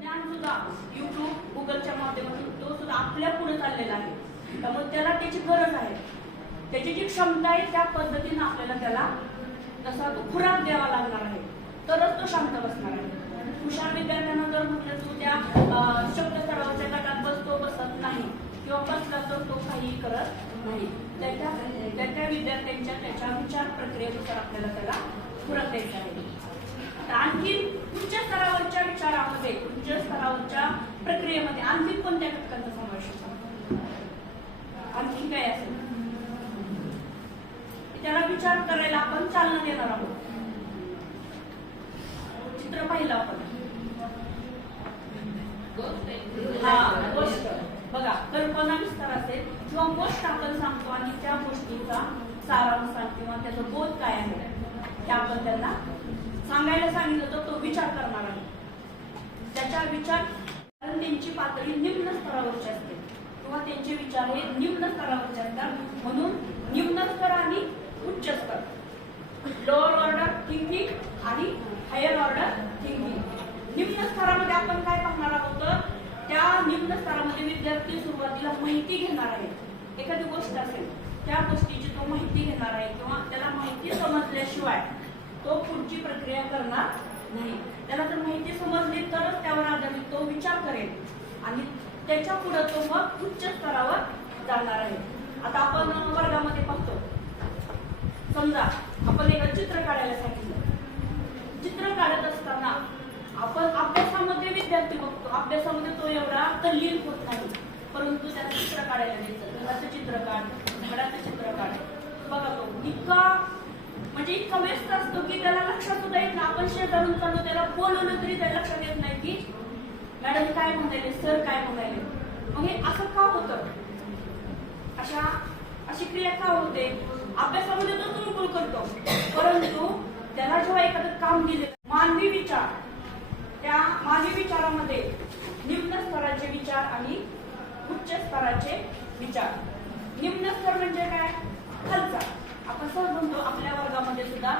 ज्ञान सुद्धा युट्यूब गुगलच्या माध्यमातून तो सुद्धा आपल्या पुढे चाललेला आहे. त्यामुळे त्याला त्याची गरज आहे. त्याची जी क्षमता आहे त्या पद्धतीने आपल्याला त्याला तसा तो खुराक द्यावा लागणार आहे, तरच तो शांत बसणार आहे. हुशार विद्यार्थ्यांना जर म्हटलं तू त्या शब्द सरावाच्या गटात बसतो बसत नाही किंवा बसला तर तो काहीही करत नाही. त्या विद्यार्थ्यांच्या त्याच्या विचार प्रक्रियेनुसार आपल्याला त्याला खुराक द्यायचा आहे. आणखी उच्च स्तरावरच्या विचारामध्ये, उच्च स्तरावरच्या प्रक्रियेमध्ये आणखी कोणत्या घटकांचा समावेश होतो? आणखी काय असेल? त्याला विचार करायला आपण चालना देणार आहोत. चित्र पाहिलं आपण. गोष्ट बघा, कल्पना विस्तार असेल किंवा गोष्ट आपण सांगतो आणि त्या गोष्टीचा सारांश किंवा त्याचा बोध काय आहे हे आपण त्यांना सांगायला सांगितलं तर तो विचार करणार आहे. त्याच्या विचार, कारण त्यांची पातळी निम्न स्तरावरची असते किंवा त्यांचे विचार हे निम्न स्तरावरचे असतात. म्हणून निम्न स्तर आणि उच्च स्तर, लोअर ऑर्डर थिंकिंग आणि हायर ऑर्डर थिंकिंग. निम्न स्तरामध्ये आपण काय पाहणार आहोत? त्या निम्न स्तरामध्ये विद्यार्थी सुरुवातीला माहिती घेणार आहे. एखादी गोष्ट असेल त्या गोष्टीची तो माहिती घेणार आहे किंवा त्याला माहिती समजल्याशिवाय तो पुढची प्रक्रिया करणार नाही. त्याला जर माहिती समजली तरच त्यावर आधारित तो विचार करेल आणि त्याच्या पुढे तो मग उच्च स्तरावर जाणार आहे. आता आपण वर्गामध्ये पाहतो, समजा आपण एक चित्र काढायला सांगितलं. चित्र काढत असताना आपण अभ्यासामध्ये विद्यार्थी बघतो, अभ्यासामध्ये तो एवढा तल्लीन होत नाही, परंतु त्याला चित्र काढायला द्यायचं. घराचं चित्र काढ, झाडाचं चित्र काढ. बघा तो इतका म्हणजे इतका व्यस्त असतो की त्याला लक्षात सुद्धा येत नाही. आपण शेजारून चालू त्याला बोलवलं तरी त्याला लक्षात येत नाही की मॅडम काय म्हणाले, सर काय म्हणाले. मग हे असं का होतं? अशी क्रिया का होते? अभ्यासामध्ये तो तुलकुल करतो, परंतु त्याला जेव्हा एखादं काम दिले, मानवी विचार, त्या मानवी विचारामध्ये निम्न स्तराचे विचार आणि उच्च स्तराचे विचार. निम्न स्तर म्हणजे काय? खालचा. आपण सहज म्हणतो आपल्या वर्गामध्ये सुद्धा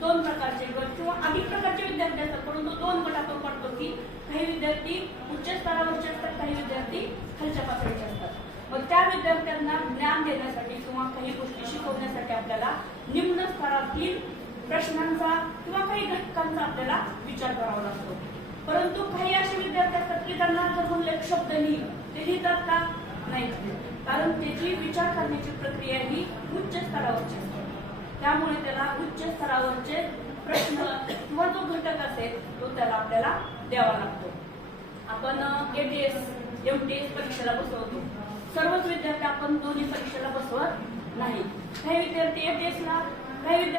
दोन प्रकारचे गट किंवा अधिक प्रकारचे विद्यार्थी असतात, परंतु दोन गट आपण पडतो की काही विद्यार्थी उच्च स्तरावरचे असतात, काही विद्यार्थी खालच्या पातळीचे असतात. मग त्या विद्यार्थ्यांना ज्ञान देण्यासाठी किंवा काही गोष्टी शिकवण्यासाठी आपल्याला निम्न स्तरातील प्रश्नांचा किंवा काही घटकांचा आपल्याला विचार करावा लागतो. परंतु काही असे विद्यार्थी असतात की त्यांना जर म्हणले एक शब्द लिही, ते लिहितात का? नाही, कारण त्याची विचार करण्याची प्रक्रिया ही उच्च स्तरावरची असते. त्यामुळे त्याला उच्च स्तरावरचे प्रश्न किंवा जो घटक असेल तो त्याला आपल्याला द्यावा लागतो. आपण ATS, MTS परीक्षेला बसवतो. सर्वच विद्यार्थी आपण दोन्ही परीक्षेला बसवत नाही. काही विद्यार्थी ATS ला, काही विद्यार्थी